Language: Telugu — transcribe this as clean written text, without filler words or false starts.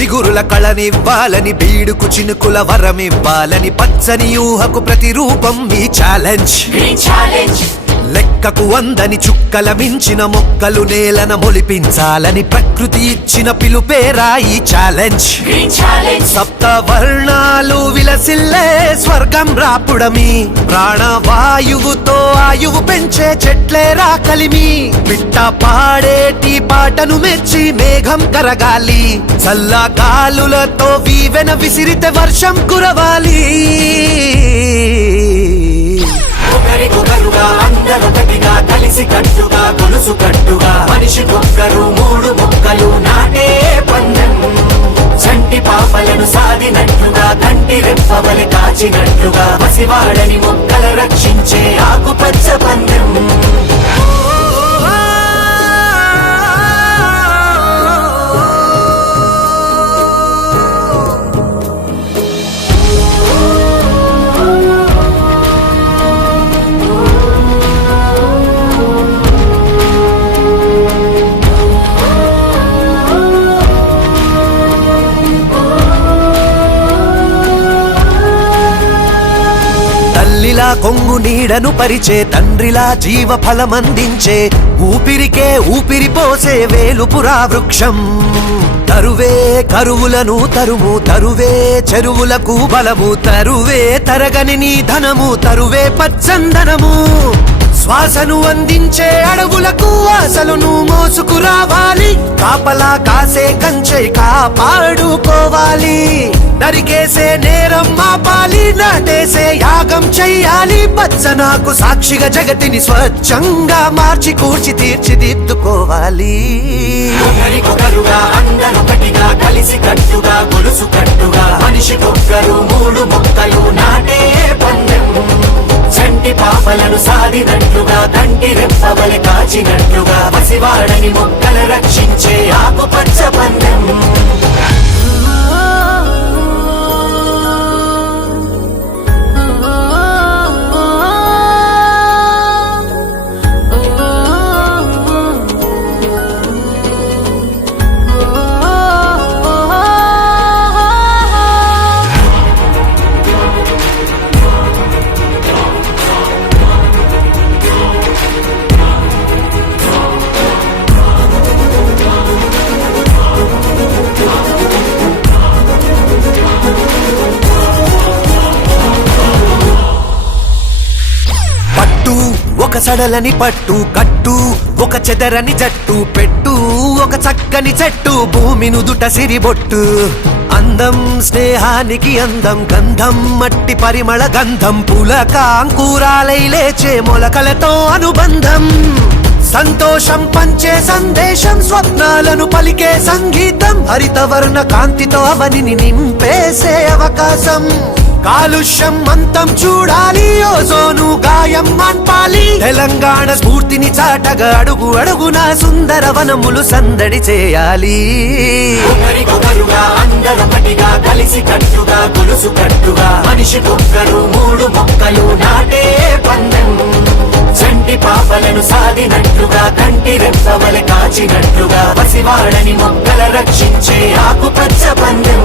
చిగురుల కళనివ్వాలని బీడుకు చినుకుల వరమివ్వాలని పచ్చని ఊహకు ప్రతిరూపం ఈ ఛాలెంజ్. లెక్కకు అందని చుక్కల మించిన మొక్కలు నేలన మొలిపించాలని ప్రకృతి ఇచ్చిన పిలుపేరా ఈ ఛాలెంజ్. సప్త వర్ణాలు విలసిల్లే స్వర్గం రాపుడమి, ప్రాణవాయువుతో ఆయువు పెంచే చెట్లేరా కలిమి. పిట్ట పాడేటి పాటను మెచ్చి మేఘం కరగాలి, చల్ల గాలులతో వీవెన విసిరితే వర్షం కురవాలి. ఒకరికొకరుగా అందరొకటిగా కలిసి కట్టుగా గొలుసు కట్టుగా మనిషికొక్కరు మూడు మొక్కలు నాటే పందెం. చంటి పాపలను సాధినట్లుగా కంటి రెప్పవలి కాచినట్లుగా పసివాడని మొక్కల రక్షించే ఆకుపచ్చ పందెం. కొంగు నీడను పరిచే తండ్రిలా జీవ ఫలమందించే ఊపిరికే ఊపిరి పోసే వేలుపురా వృక్షం. తరువే కరువులను తరుము, తరువే చెరువులకు బలము, తరువే తరగని నీ ధనము, తరువే పచ్చందనము. శ్వాసను అందించే అడవులకు ఆశలను మోసుకురావాలి, కాపలా కాసే కంచె కాపాడుకోవాలి. నరికేసే నేరం మాపాలి, నాటేసే యాగం చెయ్యాలి. పచ్చనాకు సాక్షిగా జగతిని స్వచ్ఛంగా మార్చి కూర్చి తీర్చిదిద్దుకోవాలి. ఒకరికొకరుగా అందరొకటిగా కలిసి కట్టుగా గొలుసు కట్టుగా మనిషికొక్కరు మూడు మొక్కలు నాటే పందెం. చంటి పాపలను సాధినట్లుగా కంటి రెప్పవలి కాచినట్లుగా పసివాడని మొక్కల రక్షించే ఆకుపచ్చ పందెం. ఒక సడలని పట్టు కట్టు, ఒక చెదరని జట్టు పెట్టు, ఒక చక్కని చెట్టు భూమి నుదుట సిరిబొట్టు. అందం స్నేహానికి అందం, గంధం మట్టి పరిమళ గంధం, పులకాంకురాలై లేచే మొలకలతో అనుబంధం. సంతోషం పంచే సందేశం, స్వప్నాలను పలికే సంగీతం, హరితవర్ణ కాంతితో అవనిని నింపేసే అవకాశం. కాలుష్యం అంతం చూడాలి, ఓజోను గాయం మాన్పాలి. తెలంగాణ స్ఫూర్తిని చాటగా అడుగు అడుగున సుందర వనములు సందడి చేయాలి. ఒకరికొకరుగా అందరొకటిగా కలిసి కట్టుగా గొలుసు కట్టుగా మనిషికొక్కరు మూడు మొక్కలు నాటే పందెం. చంటి పాపలను సాధినట్లుగా కంటి రెప్పవలి కాచినట్లుగా పసివాడని మొక్కల రక్షించే ఆకుపచ్చ పందెం.